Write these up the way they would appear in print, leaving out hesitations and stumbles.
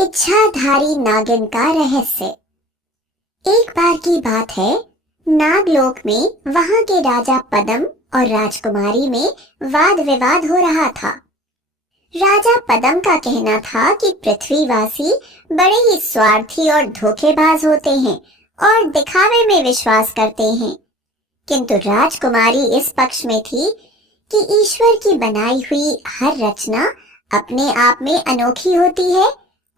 इच्छाधारी नागिन का रहस्य। एक बार की बात है, नागलोक में वहां के राजा पद्म और राजकुमारी में वाद विवाद हो रहा था। राजा पद्म का कहना था कि पृथ्वीवासी बड़े ही स्वार्थी और धोखेबाज होते हैं और दिखावे में विश्वास करते हैं, किंतु राजकुमारी इस पक्ष में थी कि ईश्वर की बनाई हुई हर रचना अपने आप में अनोखी होती है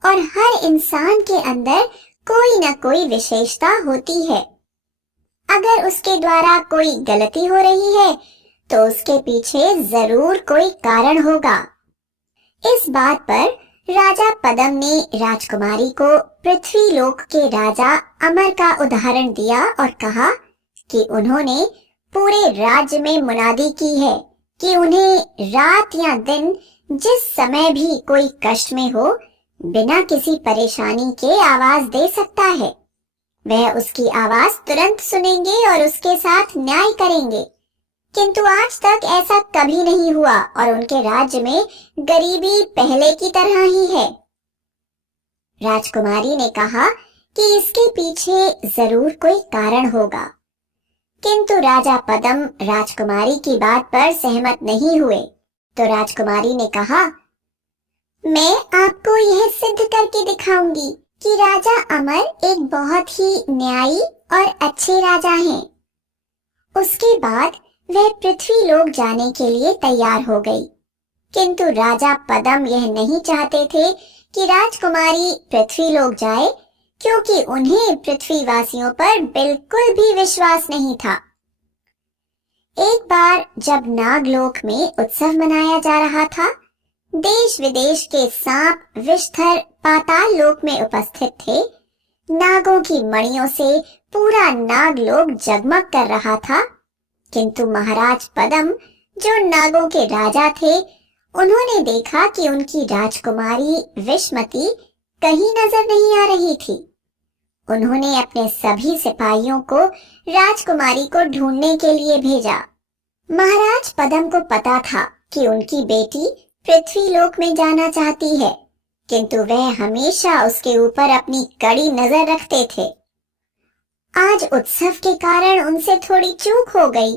और हर इंसान के अंदर कोई न कोई विशेषता होती है। अगर उसके द्वारा कोई गलती हो रही है तो उसके पीछे जरूर कोई कारण होगा। इस बात पर राजा पद्म ने राजकुमारी को पृथ्वीलोक के राजा अमर का उदाहरण दिया और कहा कि उन्होंने पूरे राज्य में मुनादी की है कि उन्हें रात या दिन जिस समय भी कोई कष्ट में हो, बिना किसी परेशानी के आवाज दे सकता है। वह उसकी आवाज तुरंत सुनेंगे और उसके साथ न्याय करेंगे। किंतु आज तक ऐसा कभी नहीं हुआ और उनके राज्य में गरीबी पहले की तरह ही है। राजकुमारी ने कहा कि इसके पीछे जरूर कोई कारण होगा, किंतु राजा पद्म राजकुमारी की बात पर सहमत नहीं हुए। तो राजकुमारी ने कहा, मैं आपको यह सिद्ध करके दिखाऊंगी कि राजा अमर एक बहुत ही न्यायी और अच्छे राजा हैं। उसके बाद वह पृथ्वीलोक जाने के लिए तैयार हो गई, किंतु राजा पद्म यह नहीं चाहते थे कि राजकुमारी पृथ्वीलोक जाए, क्योंकि उन्हें पृथ्वीवासियों पर बिल्कुल भी विश्वास नहीं था। एक बार जब नागलोक में उत्सव मनाया जा रहा था, देश विदेश के सांप विषधर पाताल लोक में उपस्थित थे। नागों की मणियों से पूरा नागलोक जगमग कर रहा था, किंतु महाराज पद्म जो नागों के राजा थे, उन्होंने देखा कि उनकी राजकुमारी विषमती कहीं नजर नहीं आ रही थी। उन्होंने अपने सभी सिपाहियों को राजकुमारी को ढूंढने के लिए भेजा। महाराज पद्म को पता था कि उनकी बेटी पृथ्वीलोक में जाना चाहती है, किंतु वह हमेशा उसके ऊपर अपनी कड़ी नजर रखते थे। आज उत्सव के कारण उनसे थोड़ी चूक हो गई।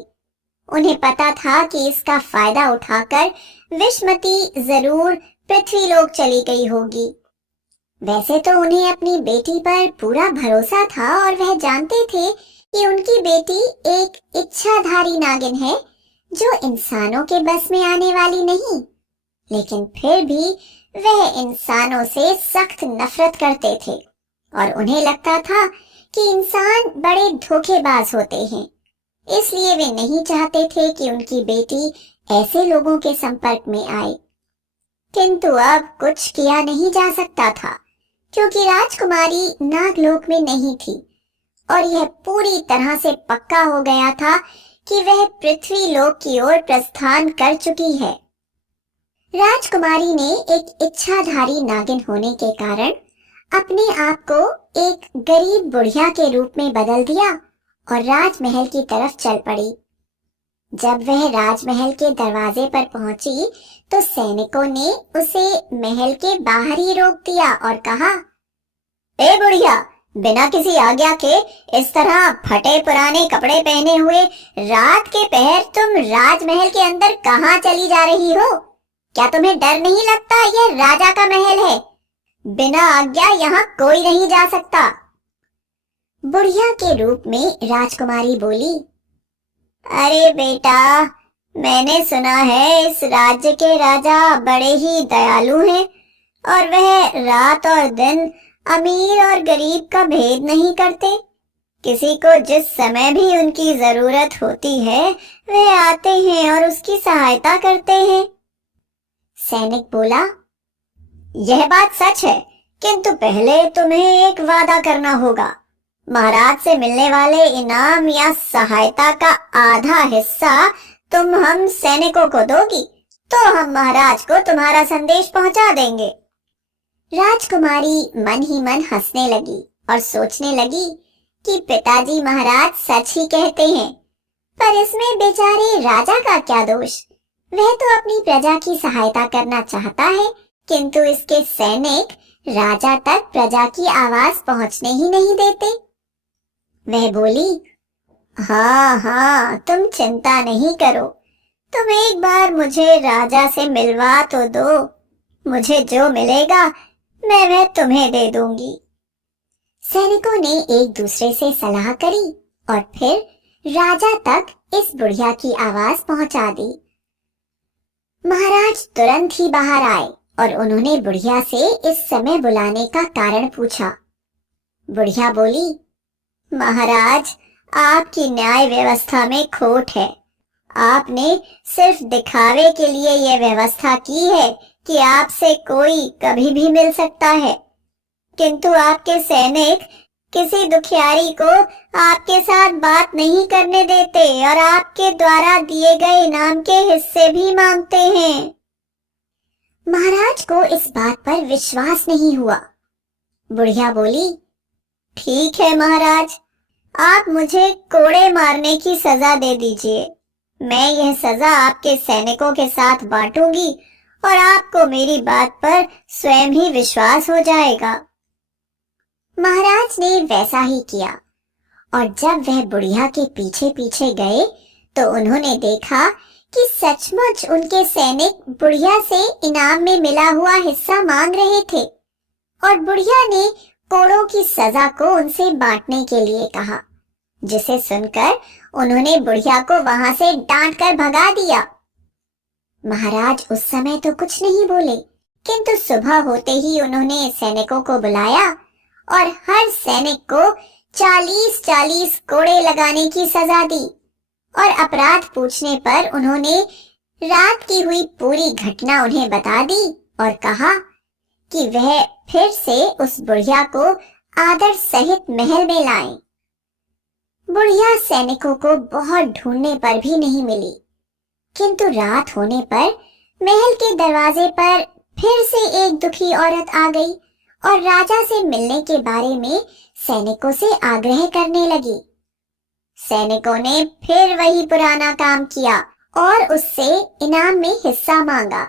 उन्हें पता था कि इसका फायदा उठाकर विषमती जरूर पृथ्वीलोक चली गई होगी। वैसे तो उन्हें अपनी बेटी पर पूरा भरोसा था और वह जानते थे कि उनकी बेटी एक इच्छाधारी नागिन है जो इंसानों के बस में आने वाली नहीं, लेकिन फिर भी वह इंसानों से सख्त नफरत करते थे और उन्हें लगता था कि इंसान बड़े धोखेबाज होते हैं। इसलिए वे नहीं चाहते थे कि उनकी बेटी ऐसे लोगों के संपर्क में आए। किंतु अब कुछ किया नहीं जा सकता था, क्योंकि राजकुमारी नागलोक में नहीं थी और यह पूरी तरह से पक्का हो गया था कि वह पृथ्वीलोक की ओर प्रस्थान कर चुकी है। राजकुमारी ने एक इच्छाधारी नागिन होने के कारण अपने आप को एक गरीब बुढ़िया के रूप में बदल दिया और राजमहल की तरफ चल पड़ी। जब वह राजमहल के दरवाजे पर पहुंची तो सैनिकों ने उसे महल के बाहर ही रोक दिया और कहा, ए बुढ़िया, बिना किसी आज्ञा के इस तरह फटे पुराने कपड़े पहने हुए रात के पहर तुम राजमहल के अंदर कहाँ चली जा रही हो? क्या तुम्हें डर नहीं लगता? यह राजा का महल है, बिना आज्ञा यहाँ कोई नहीं जा सकता। बुढ़िया के रूप में राजकुमारी बोली, अरे बेटा, मैंने सुना है इस राज्य के राजा बड़े ही दयालु हैं और वह रात और दिन अमीर और गरीब का भेद नहीं करते। किसी को जिस समय भी उनकी जरूरत होती है वे आते हैं और उसकी सहायता करते हैं। सैनिक बोला, यह बात सच है, किंतु पहले तुम्हें एक वादा करना होगा। महाराज से मिलने वाले इनाम या सहायता का आधा हिस्सा तुम हम सैनिकों को दोगी, तो हम महाराज को तुम्हारा संदेश पहुंचा देंगे। राजकुमारी मन ही मन हंसने लगी और सोचने लगी कि पिताजी महाराज सच ही कहते हैं, पर इसमें बेचारे राजा का क्या दोष? वह तो अपनी प्रजा की सहायता करना चाहता है, किंतु इसके सैनिक राजा तक प्रजा की आवाज पहुंचने ही नहीं देते। वह बोली, हाँ हाँ, तुम चिंता नहीं करो, तुम एक बार मुझे राजा से मिलवा तो दो, मुझे जो मिलेगा मैं वह तुम्हें दे दूंगी। सैनिकों ने एक दूसरे से सलाह करी और फिर राजा तक इस बुढ़िया की आवाज पहुंचा दी। महाराज तुरंत ही बाहर आए और उन्होंने बुढ़िया से इस समय बुलाने का कारण पूछा। बुढ़िया बोली, महाराज, आपकी न्याय व्यवस्था में खोट है। आपने सिर्फ दिखावे के लिए यह व्यवस्था की है कि आपसे कोई कभी भी मिल सकता है, किंतु आपके सैनिक किसी दुखियारी को आपके साथ बात नहीं करने देते और आपके द्वारा दिए गए इनाम के हिस्से भी मांगते हैं। महाराज को इस बात पर विश्वास नहीं हुआ। बुढ़िया बोली, ठीक है महाराज, आप मुझे कोड़े मारने की सजा दे दीजिए। मैं यह सजा आपके सैनिकों के साथ बांटूंगी और आपको मेरी बात पर स्वयं ही विश्वास हो जाएगा। महाराज ने वैसा ही किया और जब वह बुढ़िया के पीछे पीछे गए तो उन्होंने देखा कि सचमुच उनके सैनिक बुढ़िया से इनाम में मिला हुआ हिस्सा मांग रहे थे और बुढ़िया ने कोड़ों की सजा को उनसे बांटने के लिए कहा, जिसे सुनकर उन्होंने बुढ़िया को वहां से डांट कर भगा दिया। महाराज उस समय तो कुछ नहीं बोले, किंतु सुबह होते ही उन्होंने सैनिकों को बुलाया और हर सैनिक को 40-40 कोड़े लगाने की सजा दी और अपराध पूछने पर उन्होंने रात की हुई पूरी घटना उन्हें बता दी और कहा कि वह फिर से उस बुढ़िया को आदर सहित महल में लाएं। बुढ़िया सैनिकों को बहुत ढूंढने पर भी नहीं मिली, किंतु रात होने पर महल के दरवाजे पर फिर से एक दुखी औरत आ गई और राजा से मिलने के बारे में सैनिकों से आग्रह करने लगी। सैनिकों ने फिर वही पुराना काम किया और उससे इनाम में हिस्सा मांगा।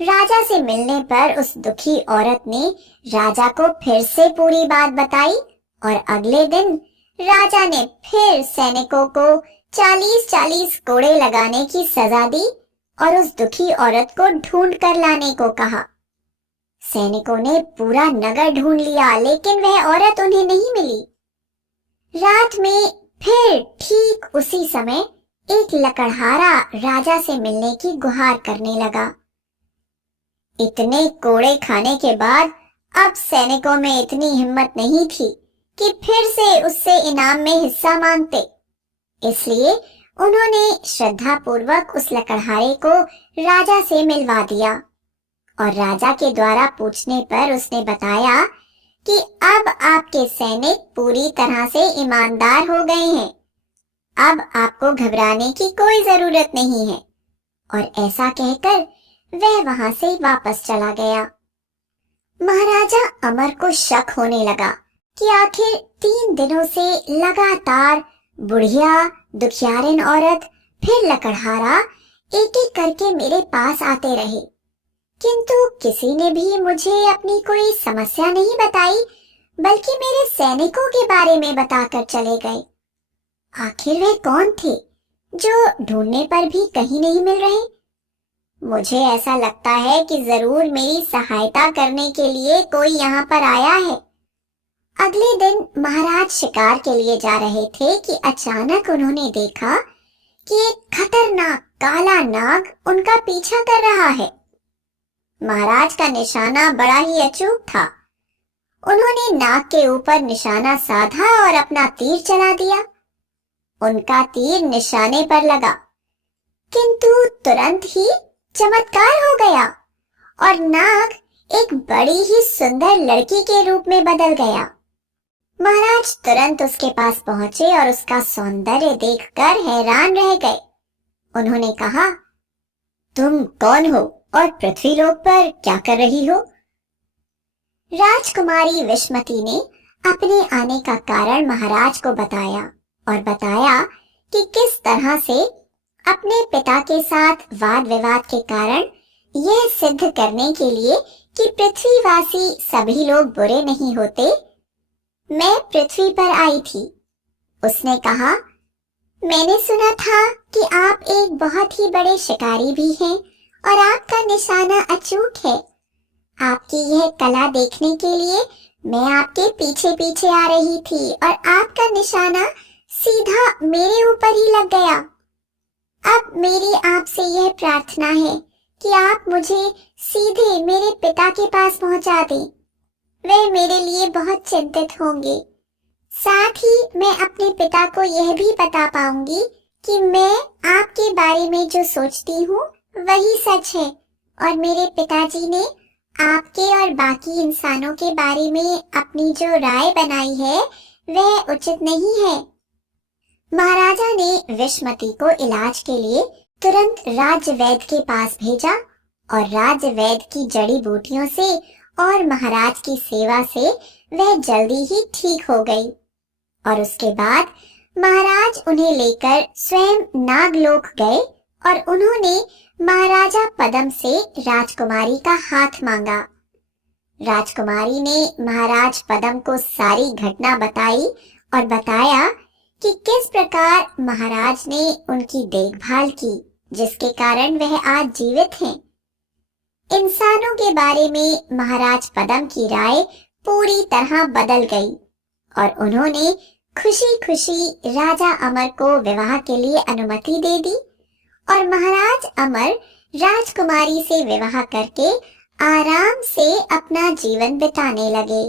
राजा से मिलने पर उस दुखी औरत ने राजा को फिर से पूरी बात बताई और अगले दिन राजा ने फिर सैनिकों को 40-40 कोड़े लगाने की सजा दी और उस दुखी औरत को ढूंढ कर लाने को कहा। सैनिकों ने पूरा नगर ढूंढ लिया, लेकिन वह औरत उन्हें नहीं मिली। रात में फिर ठीक उसी समय एक लकड़हारा राजा से मिलने की गुहार करने लगा। इतने कोड़े खाने के बाद अब सैनिकों में इतनी हिम्मत नहीं थी कि फिर से उससे इनाम में हिस्सा मांगते, इसलिए उन्होंने श्रद्धा पूर्वक उस लकड़हारे को राजा से मिलवा दिया और राजा के द्वारा पूछने पर उसने बताया कि अब आपके सैनिक पूरी तरह से ईमानदार हो गए हैं, अब आपको घबराने की कोई जरूरत नहीं है। और ऐसा कहकर वह वहां से वापस चला गया। महाराजा अमर को शक होने लगा कि आखिर 3 दिनों से लगातार बुढ़िया, दुखियारिन औरत, फिर लकड़हारा एक एक करके मेरे पास आते रहे, किंतु किसी ने भी मुझे अपनी कोई समस्या नहीं बताई, बल्कि मेरे सैनिकों के बारे में बताकर चले गए। आखिर वे कौन थे जो ढूंढने पर भी कहीं नहीं मिल रहे? मुझे ऐसा लगता है कि जरूर मेरी सहायता करने के लिए कोई यहाँ पर आया है। अगले दिन महाराज शिकार के लिए जा रहे थे कि अचानक उन्होंने देखा कि एक खतरनाक काला नाग उनका पीछा कर रहा है। महाराज का निशाना बड़ा ही अचूक था। उन्होंने नाग के ऊपर निशाना साधा और अपना तीर चला दिया। उनका तीर निशाने पर लगा, किंतु तुरंत ही चमत्कार हो गया और नाग एक बड़ी ही सुंदर लड़की के रूप में बदल गया। महाराज तुरंत उसके पास पहुंचे और उसका सौंदर्य देखकर हैरान रह गए। उन्होंने कहा, तुम कौन हो और पृथ्वीलोक पर क्या कर रही हो? राजकुमारी विष्मति ने अपने आने का कारण महाराज को बताया और बताया कि किस तरह से अपने पिता के साथ वाद विवाद के कारण यह सिद्ध करने के लिए कि पृथ्वीवासी सभी लोग बुरे नहीं होते। मैं पृथ्वी पर आई थी। उसने कहा, मैंने सुना था कि आप एक बहुत ही बड़े शिकारी भी हैं और आपका निशाना अचूक है। आपकी यह कला देखने के लिए मैं आपके पीछे पीछे आ रही थी और आपका निशाना सीधा मेरे ऊपर ही लग गया। अब मेरी आपसे यह प्रार्थना है कि आप मुझे सीधे मेरे पिता के पास पहुंचा दें। वे मेरे लिए बहुत चिंतित होंगे। साथ ही मैं अपने पिता को यह भी बता पाऊंगी कि मैं आपके बारे में जो सोचती हूँ वही सच है और मेरे पिताजी ने आपके और बाकी इंसानों के बारे में अपनी जो राय बनाई है वह उचित नहीं है। महाराजा ने विषमती को इलाज के लिए तुरंत राज्य वैद्य के पास भेजा और राज्य वैद्य की जड़ी बूटियों से और महाराज की सेवा से वह जल्दी ही ठीक हो गई। और उसके बाद महाराज उन्हें लेकर स्वयं नागलोक गए और उन्होंने महाराजा पद्म से राजकुमारी का हाथ मांगा। राजकुमारी ने महाराज पद्म को सारी घटना बताई और बताया कि किस प्रकार महाराज ने उनकी देखभाल की, जिसके कारण वह आज जीवित हैं। इंसानों के बारे में महाराज पद्म की राय पूरी तरह बदल गई और उन्होंने खुशी खुशी राजा अमर को विवाह के लिए अनुमति दे दी और महाराज अमर राजकुमारी से विवाह करके आराम से अपना जीवन बिताने लगे।